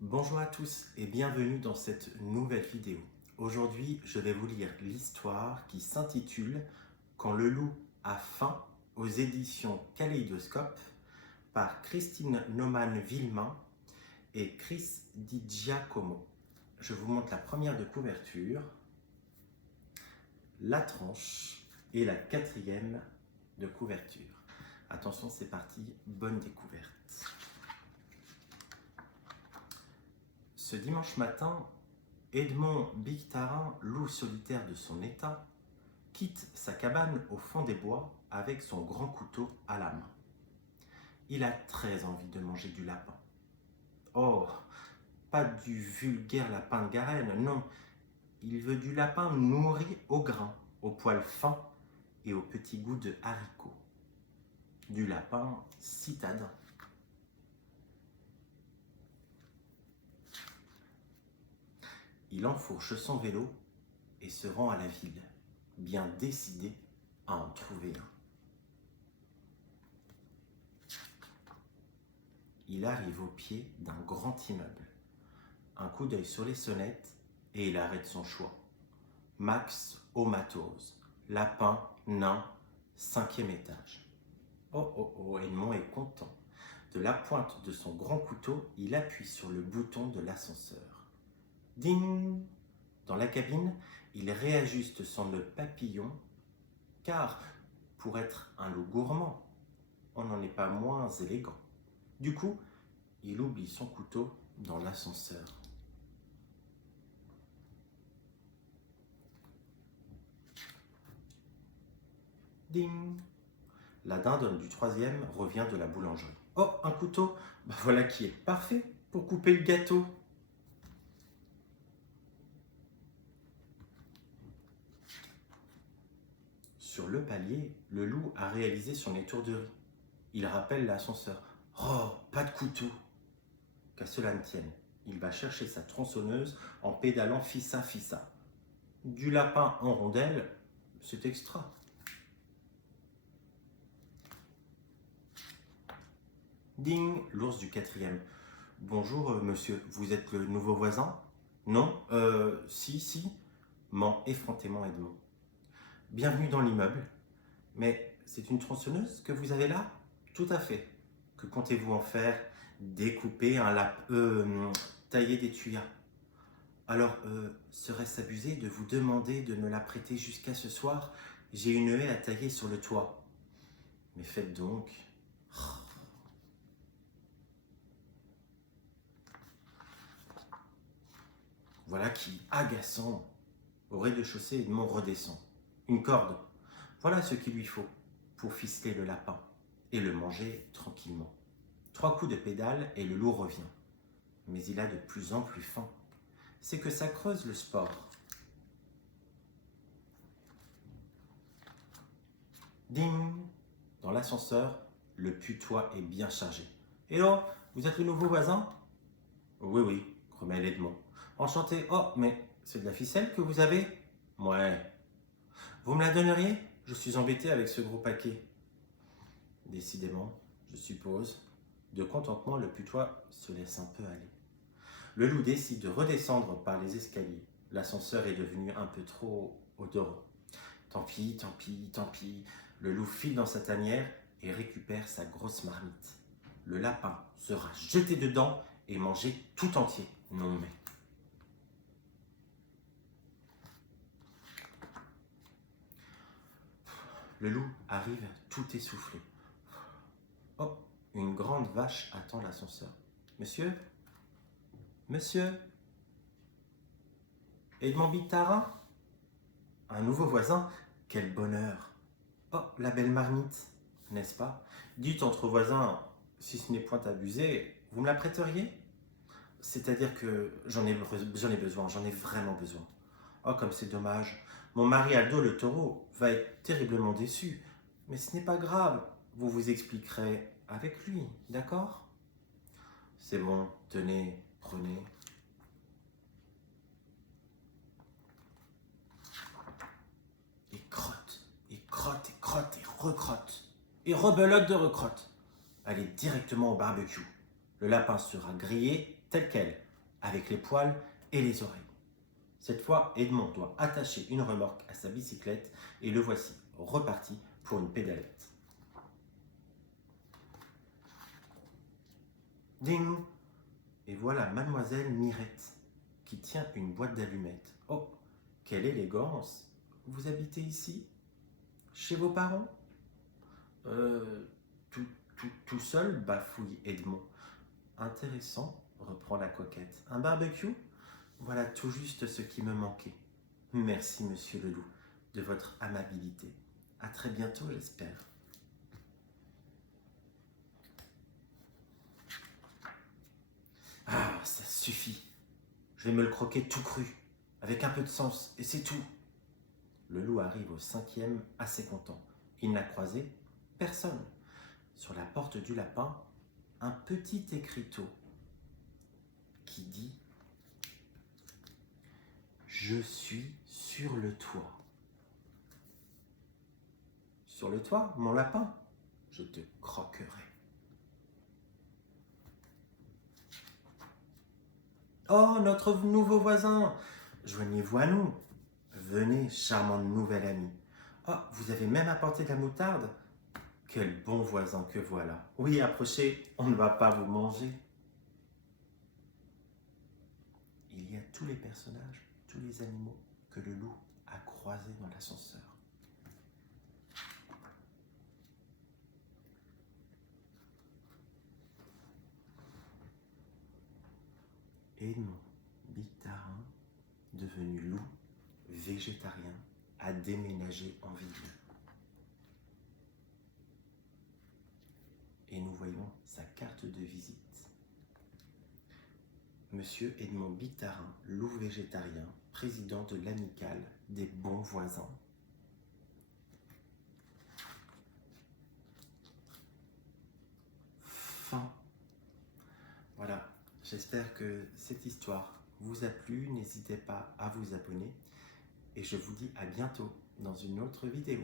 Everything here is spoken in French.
Bonjour à tous et bienvenue dans cette nouvelle vidéo. Aujourd'hui, je vais vous lire l'histoire qui s'intitule Quand le loup a faim aux éditions Kaléidoscope par Christine Naumann-Villemain et Chris Di Giacomo. Je vous montre la première de couverture, la tranche et la quatrième de couverture. Attention, c'est parti, bonne découverte. Ce dimanche matin, Edmond Bictarin, loup solitaire de son état, quitte sa cabane au fond des bois avec son grand couteau à la main. Il a très envie de manger du lapin. Oh, pas du vulgaire lapin de Garenne, non. Il veut du lapin nourri au grain, au poil fin et au petit goût de haricot. Du lapin citadin. Il enfourche son vélo et se rend à la ville, bien décidé à en trouver un. Il arrive au pied d'un grand immeuble. Un coup d'œil sur les sonnettes et il arrête son choix. Max Omatose, lapin, nain, 5e étage. Oh, Edmond est content. De la pointe de son grand couteau, il appuie sur le bouton de l'ascenseur. Ding! Dans la cabine, il réajuste son nœud papillon, car pour être un loup gourmand, on n'en est pas moins élégant. Du coup, il oublie son couteau dans l'ascenseur. Ding! La dindonne du 3e revient de la boulangerie. Oh, un couteau! Voilà qui est parfait pour couper le gâteau. Sur le palier, le loup a réalisé son étourderie. Il rappelle l'ascenseur. Oh, pas de couteau! Qu'à cela ne tienne, il va chercher sa tronçonneuse en pédalant fissa. Du lapin en rondelle, c'est extra. Ding, l'ours du 4e. Bonjour, monsieur, vous êtes le nouveau voisin? Non, si, ment effrontément Edmond. Bienvenue dans l'immeuble. Mais c'est une tronçonneuse que vous avez là? Tout à fait. Que comptez-vous en faire? Découper un tailler des tuyas. Alors, serait-ce abusé de vous demander de me la prêter jusqu'à ce soir? J'ai une haie à tailler sur le toit. Mais faites donc. Voilà qui, agaçant. Au rez-de-chaussée, Edmond redescend. Une corde. Voilà ce qu'il lui faut pour ficeler le lapin et le manger tranquillement. 3 coups de pédale et le loup revient. Mais il a de plus en plus faim. C'est que ça creuse le sport. Ding! Dans l'ascenseur, le putois est bien chargé. Hello, vous êtes le nouveau voisin? Oui, grommelle Edmond. Enchanté. Oh, mais c'est de la ficelle que vous avez? Ouais. Vous me la donneriez? Je suis embêté avec ce gros paquet. Décidément, je suppose, de contentement, le putois se laisse un peu aller. Le loup décide de redescendre par les escaliers. L'ascenseur est devenu un peu trop odorant. Tant pis. Le loup file dans sa tanière et récupère sa grosse marmite. Le lapin sera jeté dedans et mangé tout entier. Non mais... Le loup arrive tout essoufflé. Oh, une grande vache attend l'ascenseur. Monsieur? Edmond Bictarin? Un nouveau voisin? Quel bonheur! Oh, la belle marmite, n'est-ce pas? Dites entre voisins, si ce n'est point abusé, vous me la prêteriez? C'est-à-dire que j'en ai besoin, j'en ai vraiment besoin. Oh, comme c'est dommage. Mon mari Aldo le taureau va être terriblement déçu. Mais ce n'est pas grave, vous vous expliquerez avec lui, d'accord? C'est bon, tenez, prenez. Et crotte, et recrotte. Et rebelote de recrotte. Allez directement au barbecue. Le lapin sera grillé tel quel, avec les poils et les oreilles. Cette fois, Edmond doit attacher une remorque à sa bicyclette et le voici reparti pour une pédalette. Ding! Et voilà mademoiselle Mirette qui tient une boîte d'allumettes. Oh, quelle élégance! Vous habitez ici? Chez vos parents? Tout seul, bafouille Edmond. Intéressant, reprend la coquette. Un barbecue? Voilà tout juste ce qui me manquait. Merci, monsieur Leloup, de votre amabilité. À très bientôt, j'espère. Ah, ça suffit. Je vais me le croquer tout cru, avec un peu de sens, et c'est tout. Le loup arrive au 5e, assez content. Il n'a croisé personne. Sur la porte du lapin, un petit écriteau qui dit « Je suis sur le toit ». Sur le toit, mon lapin, je te croquerai. Oh, notre nouveau voisin! Joignez-vous à nous. Venez, charmante nouvelle amie. Oh, vous avez même apporté de la moutarde? Quel bon voisin que voilà. Oui, approchez, on ne va pas vous manger. Il y a tous les personnages, tous les animaux que le loup a croisés dans l'ascenseur. Edmond Bictarin, devenu loup végétarien, a déménagé en ville. Et nous voyons sa carte de visite. Monsieur Edmond Bictarin, loup végétarien, président de l'amicale des bons voisins. Fin. Voilà, j'espère que cette histoire vous a plu. N'hésitez pas à vous abonner. Et je vous dis à bientôt dans une autre vidéo.